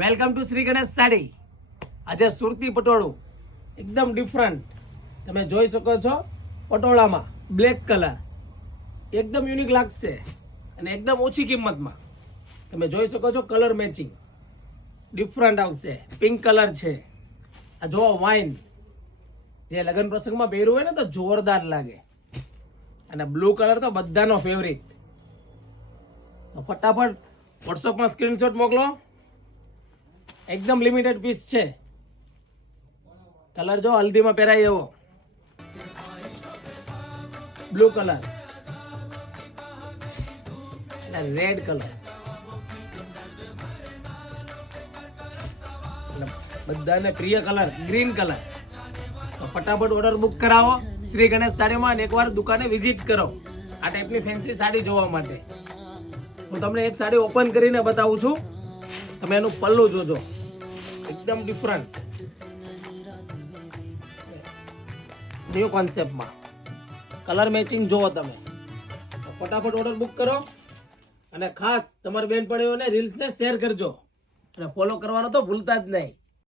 Welcome to Shri Ganesh sari. આજે સુરતી પટોળું એકદમ different તમે જોઈ શકો છો. પટોળામાં બ્લેક કલર એકદમ યુનિક લાગશે અને એકદમ ઓછી કિંમતમાં તમે જોઈ શકો છો. કલર મેચિંગ ડિફરન્ટ આવશે. પિંક કલર છે. આ જો વાઇન જે લગ્ન પ્રસંગમાં પહેર્યું હોય ને તો જોરદાર લાગે. અને બ્લુ કલર તો બધાનો ફેવરિટ. તો ફટાફટ વોટ્સઅપમાં સ્ક્રીનશોટ મોકલો. એકદમ લિમિટેડ પીસ છે. કલર જો હલ્દીમાં પહેરાય એવો બ્લુ કલર અને રેડ કલર, બધાને પ્રિય કલર ગ્રીન કલર. તો ફટાફટ ઓર્ડર બુક કરાવો શ્રી ગણેશ સાડીમાં અને એકવાર દુકાને વિઝિટ કરો આ ટાઈપની ફેન્સી સાડી જોવા માટે. હું તમને એક સાડી ઓપન કરીને બતાવું છું. તમે એનું પલ્લું જોજો, એકદમ ડિફરન્ટ ન્યુ કોન્સેપ્ટમાં કલર મેચિંગ જોવો તમે. તો ફટાફટ ઓર્ડર બુક કરો અને ખાસ તમારી બેનપણીઓને રીલ્સને શેર કરજો અને ફોલો કરવાનો તો ભૂલતા જ નહીં.